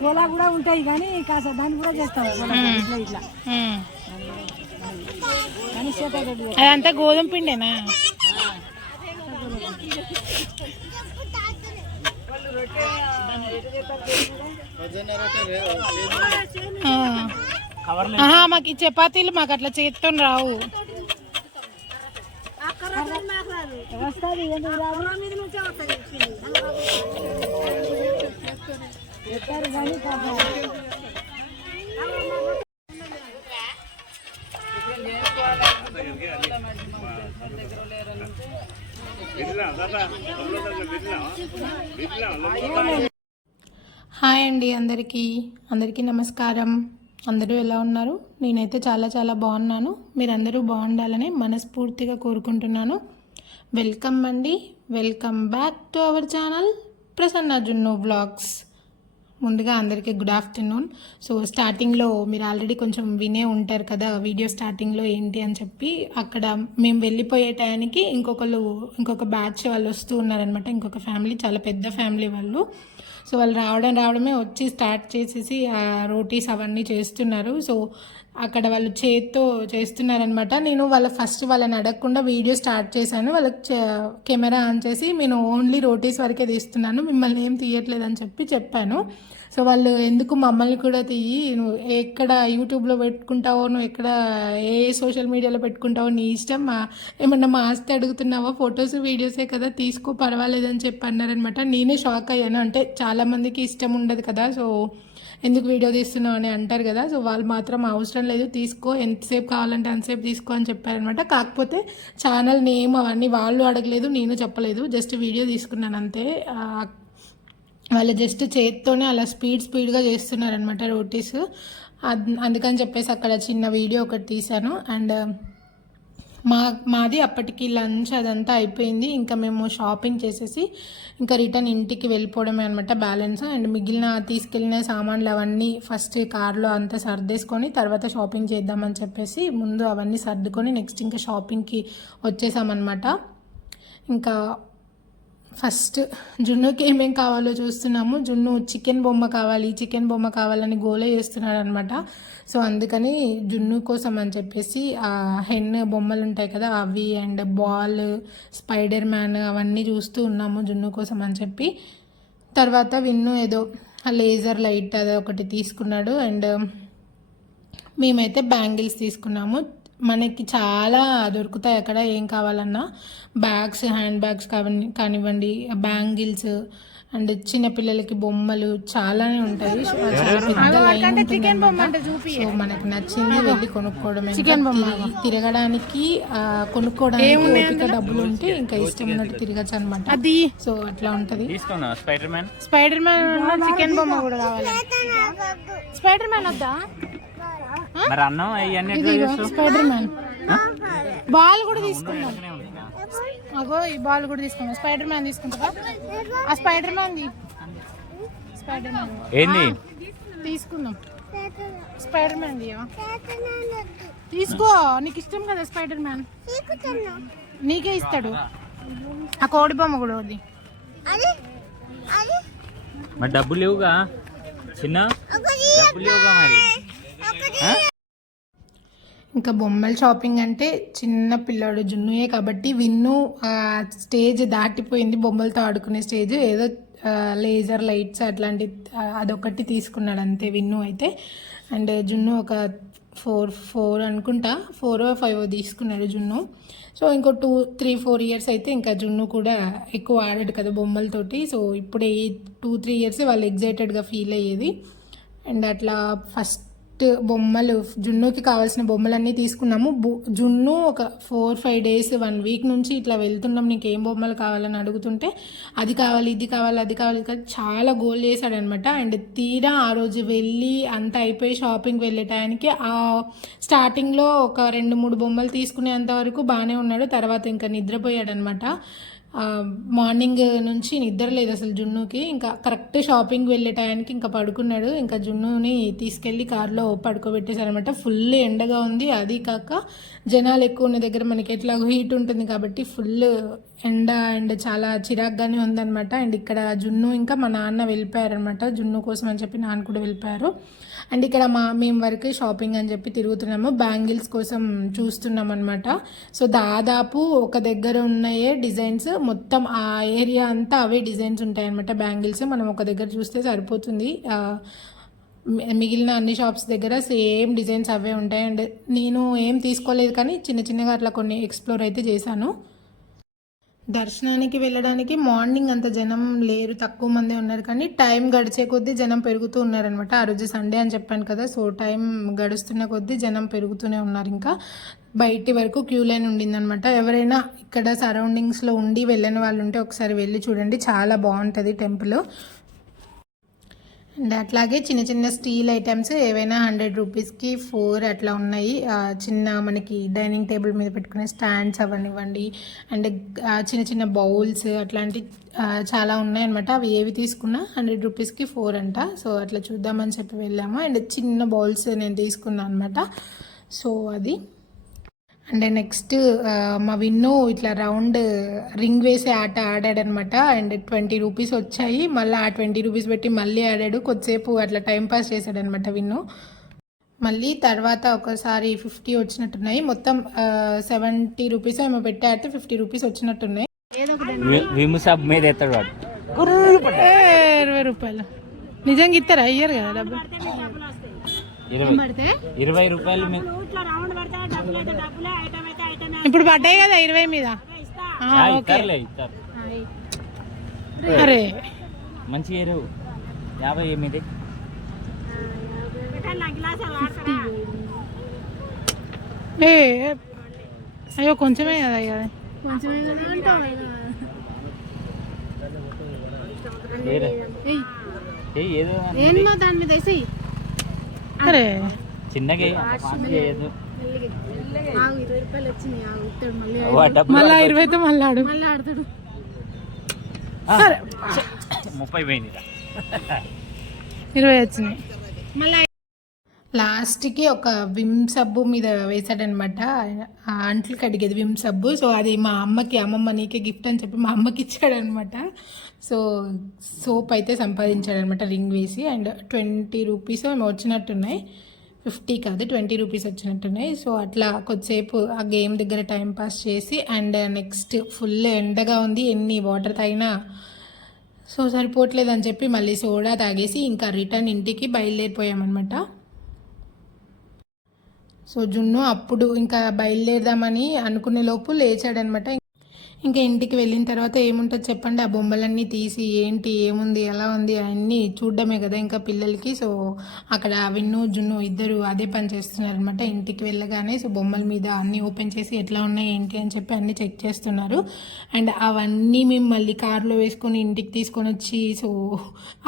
సోలా కూడా ఉంటాయి కానీ కాస్త దాన్ని కూడా చేస్తారు ఇట్లా ఇట్లా కానీ అదంతా గోధుమ పిండేనా? మాకు చపాతీలు మాకు అట్లా చేత్తో రావు. హాయ్ అండి అందరికీ నమస్కారం. అందరూ ఎలా ఉన్నారు? నేనైతే చాలా చాలా బాగున్నాను. మీరందరూ బాగుండాలని మనస్ఫూర్తిగా కోరుకుంటున్నాను. Welcome back to our channel Prasanna జున్ను వ్లాగ్స్. ముందుగా అందరికీ గుడ్ ఆఫ్టర్నూన్. సో స్టార్టింగ్లో మీరు ఆల్రెడీ కొంచెం వినే ఉంటారు కదా వీడియో స్టార్టింగ్లో ఏంటి అని చెప్పి. అక్కడ మేము వెళ్ళిపోయే టైంకి ఇంకొక బ్యాచ్ వాళ్ళు వస్తూ ఉన్నారనమాట. ఇంకొక ఫ్యామిలీ, చాలా పెద్ద ఫ్యామిలీ వాళ్ళు. సో వాళ్ళు రావడమే వచ్చి స్టార్ట్ చేసేసి ఆ రోటీస్ అవన్నీ చేస్తున్నారు. సో అక్కడ వాళ్ళు చేత్తో చేస్తున్నారనమాట. నేను వాళ్ళని అడగకుండా వీడియో స్టార్ట్ చేశాను. వాళ్ళకి కెమెరా ఆన్ చేసి నేను ఓన్లీ రోటీస్ వరకే తీస్తున్నాను, మిమ్మల్ని ఏం తీయట్లేదు అని చెప్పాను. సో వాళ్ళు ఎందుకు మమ్మల్ని కూడా తీయి, నువ్వు ఎక్కడ యూట్యూబ్లో పెట్టుకుంటావో, నువ్వు ఎక్కడ ఏ సోషల్ మీడియాలో పెట్టుకుంటావో నీ ఇష్టం, ఏమన్నా మా ఆస్తి అడుగుతున్నావా, ఫొటోస్ వీడియోసే కదా తీసుకో పర్వాలేదని చెప్పి అన్నారనమాట. నేనే షాక్ అయ్యాను. అంటే చాలామందికి ఇష్టం ఉండదు కదా, సో ఎందుకు వీడియో తీస్తున్నావు అని అంటారు కదా. సో వాళ్ళు మాత్రం అవసరం లేదు, తీసుకో, ఎంతసేపు కావాలంటే అంతసేపు తీసుకో అని చెప్పారనమాట. కాకపోతే ఛానల్ నేమ్ అవన్నీ వాళ్ళు అడగలేదు, నేను చెప్పలేదు, జస్ట్ వీడియో తీసుకున్నాను అంతే. వాళ్ళు జస్ట్ చేత్తోనే అలా స్పీడ్గా చేస్తున్నారనమాట రోటీస్. అందుకని చెప్పేసి అక్కడ చిన్న వీడియో ఒకటి తీశాను. అండ్ మాది అప్పటికి లంచ్ అదంతా అయిపోయింది. ఇంకా మేము షాపింగ్ చేసేసి ఇంకా రిటర్న్ ఇంటికి వెళ్ళిపోవడమే అనమాట బ్యాలెన్స్. అండ్ మిగిలిన తీసుకెళ్ళిన సామాన్లు అవన్నీ ఫస్ట్ కార్లో అంతా సర్దేసుకొని తర్వాత షాపింగ్ చేద్దామని చెప్పేసి ముందు అవన్నీ సర్దుకొని నెక్స్ట్ ఇంకా షాపింగ్కి వచ్చేసామన్నమాట. ఇంకా ఫస్ట్ జున్నుకి ఏమేం కావాలో చూస్తున్నాము. జున్ను చికెన్ బొమ్మ కావాలని గోలే చేస్తున్నాడు అనమాట. సో అందుకని జున్ను కోసం అని చెప్పేసి ఆ హెన్ బొమ్మలు ఉంటాయి కదా అవి, అండ్ బాల్, స్పైడర్ మ్యాన్ అవన్నీ చూస్తూ ఉన్నాము జున్ను కోసం అని చెప్పి. తర్వాత విన్ను ఏదో లేజర్ లైట్ అది ఒకటి తీసుకున్నాడు. అండ్ మేమైతే బ్యాంగిల్స్ తీసుకున్నాము. మనకి చాలా దొరుకుతాయి అక్కడ, ఏం కావాలన్నా బ్యాగ్స్, హ్యాండ్ బ్యాగ్స్ కానివ్వండి, బ్యాంగిల్స్ అండ్ చిన్నపిల్లలకి బొమ్మలు చాలానే ఉంటాయి. సో మనకు నచ్చింది వెళ్ళి కొనుక్కోవడమే. తిరగడానికి కొనుక్కోవడానికి ఓపిక డబ్బులు ఉంటే ఇంకా ఇష్టం ఉన్నట్టు తిరగచ్చు అనమాట. సో అట్లా ఉంటది. స్పైడర్ మ్యాన్ చికెన్ బొమ్మ కూడా కావాలి. స్పైడర్ మ్యాన్ వద్దా? స్పైడర్ మ్యాన్ బాల్ కూడా తీసుకున్నాం. అగో ఈ బాల్ కూడా తీసుకున్నాం. స్పైడర్ మ్యాన్ తీసుకుంటావా? ఆ స్పైడర్ మ్యాన్ తీసుకుందాం. స్పైడర్ మ్యాన్ తీసుకో, నీకు ఇష్టం కదా స్పైడర్ మ్యాన్, నీకే ఇస్తాడు. ఆ కోడి బొమ్మ కూడా ఉంది. మరి డబ్బులు లేవుగా చిన్న, డబ్బులు లేవుగా మరి. ఇంకా బొమ్మల షాపింగ్ అంటే చిన్న పిల్లాడు జున్నుయే కాబట్టి విన్ను స్టేజ్ దాటిపోయింది, బొమ్మలతో ఆడుకునే స్టేజ్. ఏదో లేజర్ లైట్స్ అట్లాంటి అదొకటి తీసుకున్నాడు అంతే విన్ను అయితే. అండ్ జున్ను ఒక 4 అనుకుంటా, 4 or 5 తీసుకున్నాడు జున్ను. సో ఇంకో 2-3-4 ఇయర్స్ అయితే ఇంకా జున్ను కూడా ఎక్కువ ఆడాడు కదా బొమ్మలతోటి. సో ఇప్పుడే 2-3 ఇయర్స్ వాళ్ళు ఎగ్జైటెడ్గా ఫీల్ అయ్యేది. అండ్ అట్లా ఫస్ట్ బొమ్మలు జున్నుకి కావాల్సిన బొమ్మలన్నీ తీసుకున్నాము. జున్ను ఒక 4-5 డేస్ 1 వీక్ నుంచి ఇట్లా వెళ్తున్నాం, నీకు ఏం బొమ్మలు కావాలని అడుగుతుంటే అది కావాలి, ఇది కావాలి, అది కావాలి, చాలా గోల్ చేశాడనమాట. అండ్ తీరా ఆ రోజు వెళ్ళి అంత అయిపోయి షాపింగ్ వెళ్ళే టైంకి ఆ స్టార్టింగ్లో ఒక 2-3 బొమ్మలు తీసుకునేంత వరకు బాగానే ఉన్నాడు. తర్వాత ఇంకా నిద్రపోయాడు అనమాట. మార్నింగ్ నుంచి నిద్ర లేదు అసలు జున్నుకి. ఇంకా కరెక్ట్ షాపింగ్ వెళ్ళే టైంకి ఇంకా పడుకున్నాడు. ఇంకా జున్నుని తీసుకెళ్ళి కార్లో పడుకోబెట్టేశారనమాట. ఫుల్ ఎండగా ఉంది, అది కాక జనాలు ఎక్కువ ఉన్న దగ్గర మనకి ఎట్లాగో హీట్ ఉంటుంది కాబట్టి ఫుల్ అండ్ చాలా చిరాగ్గానే ఉందన్నమాట. అండ్ ఇక్కడ జున్ను ఇంకా మా నాన్న వెళ్ళిపోయారనమాట. జున్ను కోసం అని చెప్పి నాన్న కూడా వెళ్ళిపోయారు. అండ్ ఇక్కడ మేము వరకు షాపింగ్ అని చెప్పి తిరుగుతున్నాము, బ్యాంగిల్స్ కోసం చూస్తున్నాం అనమాట. సో దాదాపు ఒక దగ్గర ఉన్నాయే డిజైన్స్, మొత్తం ఆ ఏరియా అంతా అవే డిజైన్స్ ఉంటాయన్నమాట. బ్యాంగిల్స్ మనం ఒక దగ్గర చూస్తే సరిపోతుంది, మిగిలిన అన్ని షాప్స్ దగ్గర సేమ్ డిజైన్స్ అవే ఉంటాయి. అండ్ నేను ఏం తీసుకోలేదు కానీ చిన్నగా అట్లా కొన్ని ఎక్స్ప్లోర్ అయితే చేశాను. దర్శనానికి వెళ్ళడానికి మార్నింగ్ అంత జనం లేరు, తక్కువ మందే ఉన్నారు. కానీ టైం గడిచే కొద్దీ జనం పెరుగుతూ ఉన్నారనమాట. ఆ రోజు సండే అని చెప్పాను కదా, సో టైం గడుస్తున్న కొద్దీ జనం పెరుగుతూనే ఉన్నారు. ఇంకా బయటి వరకు క్యూ లైన్ ఉండిందనమాట. ఎవరైనా ఇక్కడ సరౌండింగ్స్లో ఉండి వెళ్ళని వాళ్ళు ఉంటే ఒకసారి వెళ్ళి చూడండి, చాలా బాగుంటుంది టెంపుల్. అండ్ అట్లాగే చిన్న స్టీల్ ఐటమ్స్ ఏవైనా 100 రూపీస్కి 4 అట్లా ఉన్నాయి. చిన్న మనకి డైనింగ్ టేబుల్ మీద పెట్టుకునే స్టాండ్స్ అవనివ్వండి, అండ్ చిన్న బౌల్స్ అట్లాంటి చాలా ఉన్నాయన్నమాట. అవి ఏవి తీసుకున్నా 100 రూపీస్కి 4 అంట. సో అట్లా చూద్దామని చెప్పి వెళ్ళాము. అండ్ చిన్న బౌల్స్ నేను తీసుకున్నాను అనమాట. సో అది. అండ్ నెక్స్ట్ మా విన్ను ఇట్లా రౌండ్ రింగ్ వేసే ఆట ఆడాడనమాట. అండ్ 20 రూపీస్ వచ్చాయి. మళ్ళీ ఆ 20 రూపీస్ పెట్టి మళ్ళీ ఆడాడు. కొద్దిసేపు అట్లా టైంపాస్ చేశాడనమాట విన్ను. మళ్ళీ తర్వాత ఒకసారి 50 వచ్చినట్టున్నాయి. మొత్తం 70 రూపీస్ ఏమో పెట్టి ఆడితే 50 రూపీస్ వచ్చినట్టున్నాయి. విముసబ్ మీద ఎత్తాడు వాడు. 20 రూపాయలు నిజంగా ఇస్తారా? అయ్యారు కదా డబ్బులు. 20 రూపాయలు ఇప్పుడు పడ్డాయి కదా 20 మీద. అరే మంచిగా 50 ఏమిది. అయ్యో కొంచెమే కదా ఏదో దాని మీద అరే చిన్నగా మళ్ళీ 20తో మళ్ళీ ఆడతాడు. 30 పోయింది, 20 వచ్చినాయి. మళ్ళీ లాస్ట్కి ఒక విమ్ సబ్బు మీద వేసాడనమాట, అంట్లు కడిగేది విమ్ సబ్బు. సో అది మా అమ్మమ్మ నీకే గిఫ్ట్ అని చెప్పి మా అమ్మకి ఇచ్చాడనమాట. సో సోప్ అయితే సంపాదించాడనమాట రింగ్ వేసి. అండ్ 20 రూపీస్ ఏమో వచ్చినట్టున్నాయి, 50 కాదు 20 రూపీస్ వచ్చినట్టున్నాయి. సో అట్లా కొద్దిసేపు ఆ గేమ్ దగ్గర టైం పాస్ చేసి, అండ్ నెక్స్ట్ ఫుల్ ఎండగా ఉంది, ఎన్ని వాటర్ తాగినా సో సరిపోవట్లేదు అని చెప్పి మళ్ళీ సోడా తాగేసి ఇంకా రిటర్న్ ఇంటికి బయలుదేరిపోయామన్నమాట. సో జున్ను అప్పుడు ఇంకా బయలుదేరదామని అనుకునే లోపు లేచాడనమాట. ఇంకా ఇంటికి వెళ్ళిన తర్వాత ఏముంటుంది చెప్పండి, ఆ బొమ్మలన్నీ తీసి ఏంటి ఏముంది ఎలా ఉంది అన్నీ చూడడమే కదా ఇంకా పిల్లలకి. సో అక్కడ విన్ను జున్ను ఇద్దరు అదే పని చేస్తున్నారనమాట. ఇంటికి వెళ్ళగానే సో బొమ్మల మీద అన్నీ ఓపెన్ చేసి ఎట్లా ఉన్నాయి ఏంటి అని చెప్పి అన్నీ చెక్ చేస్తున్నారు. అండ్ అవన్నీ మేము మళ్ళీ కార్లో వేసుకొని ఇంటికి తీసుకొని వచ్చి సో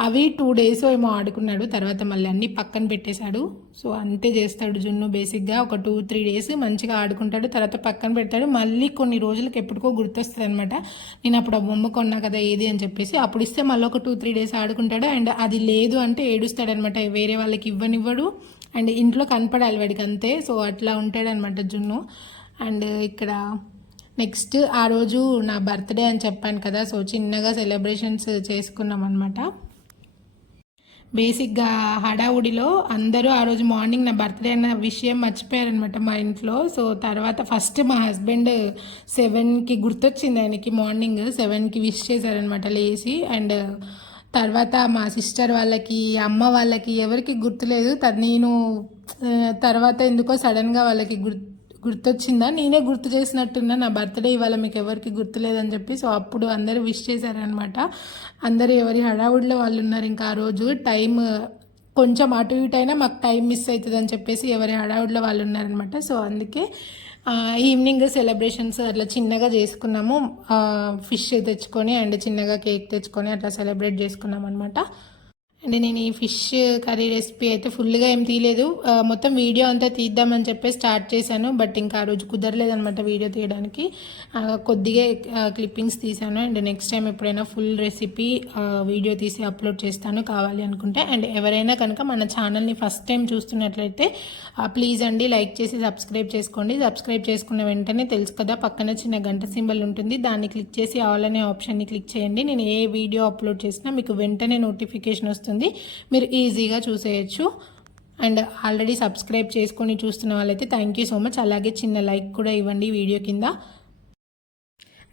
అవి 2 days ఏమో ఆడుకున్నాడు. తర్వాత మళ్ళీ అన్నీ పక్కన పెట్టేశాడు. సో అంతే చేస్తాడు జున్ను బేసిక్గా. ఒక 2-3 days మంచిగా ఆడుకుంటాడు, తర్వాత పక్కన పెడతాడు. మళ్ళీ కొన్ని రోజులకి ఎప్పటికో గుర్తొస్తుంది అనమాట, నేను అప్పుడు ఆ బొమ్మ కొన్నా కదా ఏది అని చెప్పేసి. అప్పుడు ఇస్తే మళ్ళీ ఒక 2-3 days ఆడుకుంటాడు. అండ్ అది లేదు అంటే ఏడుస్తాడనమాట, వేరే వాళ్ళకి ఇవ్వనివ్వడు. అండ్ ఇంట్లో కనపడాలి వాడికి అంతే. సో అట్లా ఉంటాడనమాట జున్ను. అండ్ ఇక్కడ నెక్స్ట్ ఆ రోజు నా బర్త్డే అని చెప్పాను కదా, సో చిన్నగా సెలబ్రేషన్స్ చేసుకున్నాం అనమాట. బేసిక్గా హడావుడిలో అందరూ ఆ రోజు మార్నింగ్ నా బర్త్డే అన్న విషయం మర్చిపోయారనమాట మా ఇంట్లో. సో తర్వాత ఫస్ట్ మా హస్బెండ్ 7కి గుర్తొచ్చింది ఆయనకి, మార్నింగ్ 7కి విష్ చేశారనమాట లేచి. అండ్ తర్వాత మా సిస్టర్ వాళ్ళకి అమ్మ వాళ్ళకి ఎవరికి గుర్తులేదు. నేను తర్వాత ఎందుకో సడన్గా వాళ్ళకి గుర్తొచ్చిందా, నేనే గుర్తు చేసినట్టున్నా నా బర్త్డే ఇవాళ మీకు ఎవరికి గుర్తులేదని చెప్పి. సో అప్పుడు అందరూ విష్ చేశారనమాట. అందరూ ఎవరి హడావుడిలో వాళ్ళు ఉన్నారు. ఇంకా ఆ రోజు టైం కొంచెం అటు ఇటు అయినా మాకు టైం మిస్ అవుతుంది అని చెప్పేసి ఎవరి హడావుడిలో వాళ్ళు ఉన్నారనమాట. సో అందుకే ఈవినింగ్ సెలబ్రేషన్స్ అట్లా చిన్నగా చేసుకున్నాము. ఫిష్ తెచ్చుకొని అండ్ చిన్నగా కేక్ తెచ్చుకొని అట్లా సెలబ్రేట్ చేసుకున్నాం అనమాట. అంటే నేను ఈ ఫిష్ కర్రీ రెసిపీ అయితే ఫుల్గా ఏం తీయలేదు, మొత్తం వీడియో అంతా తీద్దామని చెప్పి స్టార్ట్ చేశాను. బట్ ఇంకా ఆ రోజు కుదరలేదనమాట వీడియో తీయడానికి. కొద్దిగా క్లిప్పింగ్స్ తీశాను. అండ్ నెక్స్ట్ టైం ఎప్పుడైనా ఫుల్ రెసిపీ వీడియో తీసి అప్లోడ్ చేస్తాను కావాలి అనుకుంటే. అండ్ ఎవరైనా కనుక మన ఛానల్ని ఫస్ట్ టైం చూస్తున్నట్లయితే ప్లీజ్ అండి లైక్ చేసి సబ్స్క్రైబ్ చేసుకోండి. సబ్స్క్రైబ్ చేసుకున్న వెంటనే తెలుసు కదా పక్కన చిన్న గంట సింబల్ ఉంటుంది, దాన్ని క్లిక్ చేసి ఆల్ అనే ఆప్షన్ని క్లిక్ చేయండి. నేను ఏ వీడియో అప్లోడ్ చేసినా మీకు వెంటనే నోటిఫికేషన్ వస్తుంది, మీరు ఈజీగా చూసేయచ్చు. అండ్ ఆల్రెడీ సబ్స్క్రైబ్ చేసుకొని చూస్తున్న వాళ్ళైతే థ్యాంక్ యూ సో మచ్. అలాగే చిన్న లైక్ కూడా ఇవ్వండి వీడియో కింద.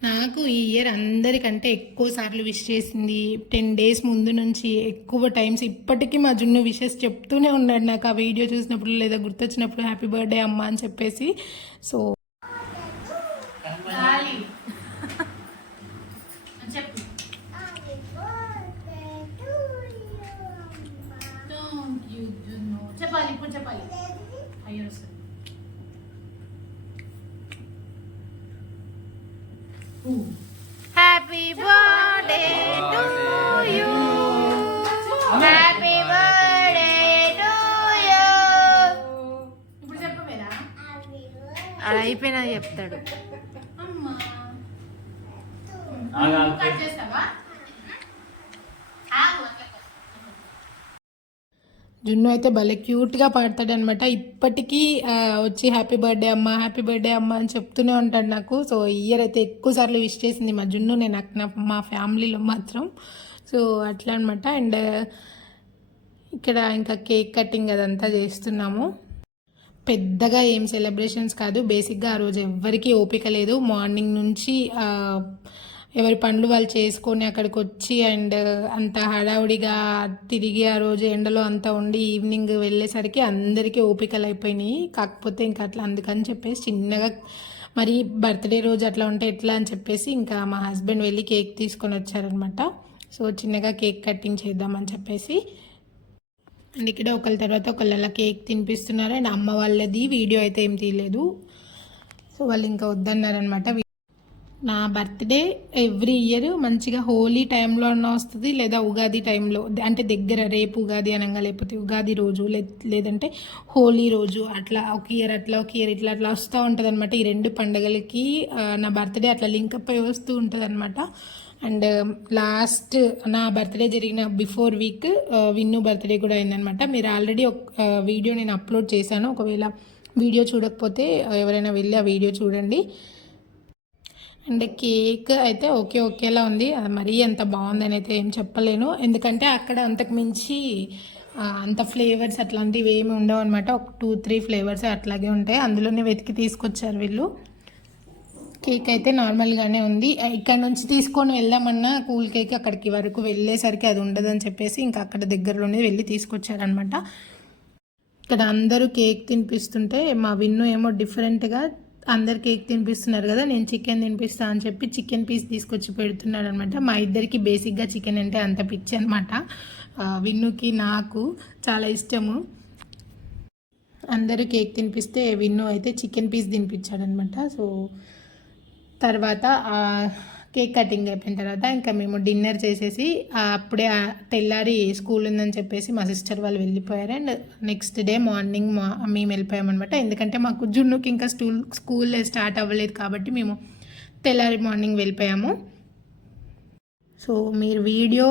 నాకు ఈ ఇయర్ అందరికంటే ఎక్కువ సార్లు విష్ చేసింది 10 days ముందు నుంచి ఎక్కువ టైమ్స్ ఇప్పటికీ మా జున్ను విషెస్ చెప్తూనే ఉన్నాడు నాకు, ఆ వీడియో చూసినప్పుడు లేదా గుర్తొచ్చినప్పుడు హ్యాపీ బర్త్డే అమ్మ అని చెప్పేసి. సో చెప్పాలి ఇప్పుడు చెప్పాలి. అయ్యో happy birthday to you, happy birthday to you. ఇప్పుడు చెప్పవేరా? అది అయిపోయినా చెప్తాడు. కట్ చేస్తావా? జున్ను అయితే భలే క్యూట్గా పాడతాడనమాట. ఇప్పటికీ వచ్చి హ్యాపీ బర్త్డే అమ్మ హ్యాపీ బర్త్డే అమ్మ అని చెప్తూనే ఉంటాడు నాకు. సో ఇయర్ అయితే ఎక్కువ సార్లు విష్ చేసింది మా జున్ను, నేను మా ఫ్యామిలీలో మాత్రం. సో అట్లా అనమాట. అండ్ ఇక్కడ ఇంకా కేక్ కటింగ్ అదంతా చేస్తున్నాము. పెద్దగా ఏం సెలబ్రేషన్స్ కాదు, బేసిక్గా ఆ రోజు ఎవ్వరికీ ఓపిక లేదు. మార్నింగ్ నుంచి ఎవరి పనులు వాళ్ళు చేసుకొని అక్కడికి వచ్చి అండ్ అంత హడావుడిగా తిరిగి ఆ రోజు ఎండలో అంతా ఉండి ఈవినింగ్ వెళ్ళేసరికి అందరికీ ఓపికలు అయిపోయినాయి. కాకపోతే ఇంకా అట్లా అందుకని చెప్పేసి చిన్నగా మరి బర్త్డే రోజు అట్లా ఉంటే ఎట్లా అని చెప్పేసి ఇంకా మా హస్బెండ్ వెళ్ళి కేక్ తీసుకొని వచ్చారనమాట. సో చిన్నగా కేక్ కటింగ్ చేద్దామని చెప్పేసి. అండ్ ఇక్కడ ఒకళ్ళ తర్వాత ఒకళ్ళు అలా కేక్ తినిపిస్తున్నారు. అండ్ అమ్మ వాళ్ళది వీడియో అయితే ఏం తీయలేదు, సో వాళ్ళు ఇంకా వద్దన్నారనమాట. నా బర్త్డే ఎవ్రీ ఇయర్ మంచిగా హోలీ టైంలో అన్నా వస్తుంది, లేదా ఉగాది టైంలో, అంటే దగ్గర రేపు ఉగాది అనగా లేకపోతే ఉగాది రోజు లేదంటే హోలీ రోజు అట్లా ఒక ఇయర్ ఇట్లా వస్తూ ఉంటుంది అనమాట. ఈ 2 పండుగలకి నా బర్త్డే అట్లా లింకప్ అయి వస్తూ ఉంటుంది అనమాట. అండ్ లాస్ట్ నా బర్త్డే జరిగిన బిఫోర్ వీక్ విన్ను బర్త్డే కూడా అయిందనమాట. మీరు ఆల్రెడీ ఒక వీడియో నేను అప్లోడ్ చేశాను, ఒకవేళ వీడియో చూడకపోతే ఎవరైనా వెళ్ళి ఆ వీడియో చూడండి. అండ్ కేక్ అయితే ఓకేలా ఉంది, అది మరీ అంత బాగుందని అయితే ఏం చెప్పలేను, ఎందుకంటే అక్కడ అంతకు మించి అంత ఫ్లేవర్స్ అట్లాంటివి ఏమి ఉండవు అనమాట. ఒక 2-3 ఫ్లేవర్స్ అట్లాగే ఉంటాయి, అందులోనే వెతికి తీసుకొచ్చారు వీళ్ళు. కేక్ అయితే నార్మల్గానే ఉంది. ఇక్కడ నుంచి తీసుకొని వెళ్దామన్నా కూల్ కేక్ అక్కడికి వరకు వెళ్ళేసరికి అది ఉండదని చెప్పేసి ఇంకా అక్కడ దగ్గరలోనే వెళ్ళి తీసుకొచ్చారనమాట. ఇక్కడ అందరూ కేక్ తినిపిస్తుంటే మా విన్ను ఏమో డిఫరెంట్గా అందరు కేక్ తినిపిస్తున్నారు కదా, నేను చికెన్ తినిపిస్తా అని చెప్పి చికెన్ పీస్ తీసుకొచ్చి పెడుతున్నాడు అనమాట. మా ఇద్దరికి బేసిక్గా చికెన్ అంటే అంత పిచ్చి అనమాట. విన్నుకి నాకు చాలా ఇష్టము. అందరూ కేక్ తినిపిస్తే విన్ను అయితే చికెన్ పీస్ తినిపించాడనమాట. సో తర్వాత కేక్ కటింగ్ అయిపోయిన తర్వాత ఇంకా మేము డిన్నర్ చేసేసి అప్పుడే తెల్లారి స్కూల్ ఉందని చెప్పేసి మా సిస్టర్ వాళ్ళు వెళ్ళిపోయారు. అండ్ నెక్స్ట్ డే మార్నింగ్ మేము వెళ్ళిపోయామన్నమాట. ఎందుకంటే మాకు జున్నుకి ఇంకా స్కూల్ స్టార్ట్ అవ్వలేదు కాబట్టి మేము తెల్లారి మార్నింగ్ వెళ్ళిపోయాము. సో మీరు వీడియో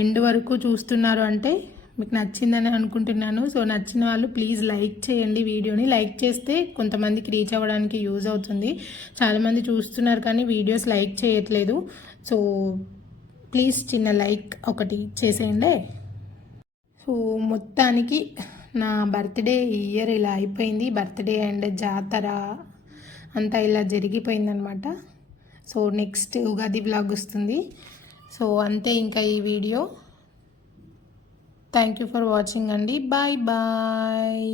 ఎండ్ వరకు చూస్తున్నారు అంటే మీకు నచ్చిందని అనుకుంటున్నాను. సో నచ్చిన వాళ్ళు ప్లీజ్ లైక్ చేయండి, వీడియోని లైక్ చేస్తే కొంతమందికి రీచ్ అవ్వడానికి యూజ్ అవుతుంది. చాలామంది చూస్తున్నారు కానీ వీడియోస్ లైక్ చేయట్లేదు. సో ప్లీజ్ చిన్న లైక్ ఒకటి చేసేయండి. సో మొత్తానికి నా బర్త్డే ఇయర్ ఇలా అయిపోయింది. బర్త్డే అండ్ జాతర అంతా ఇలా జరిగిపోయిందనమాట. సో నెక్స్ట్ ఉగాది వ్లాగ్ వస్తుంది. సో అంతే ఇంకా ఈ video. Thank you for watching అండి. Bye bye.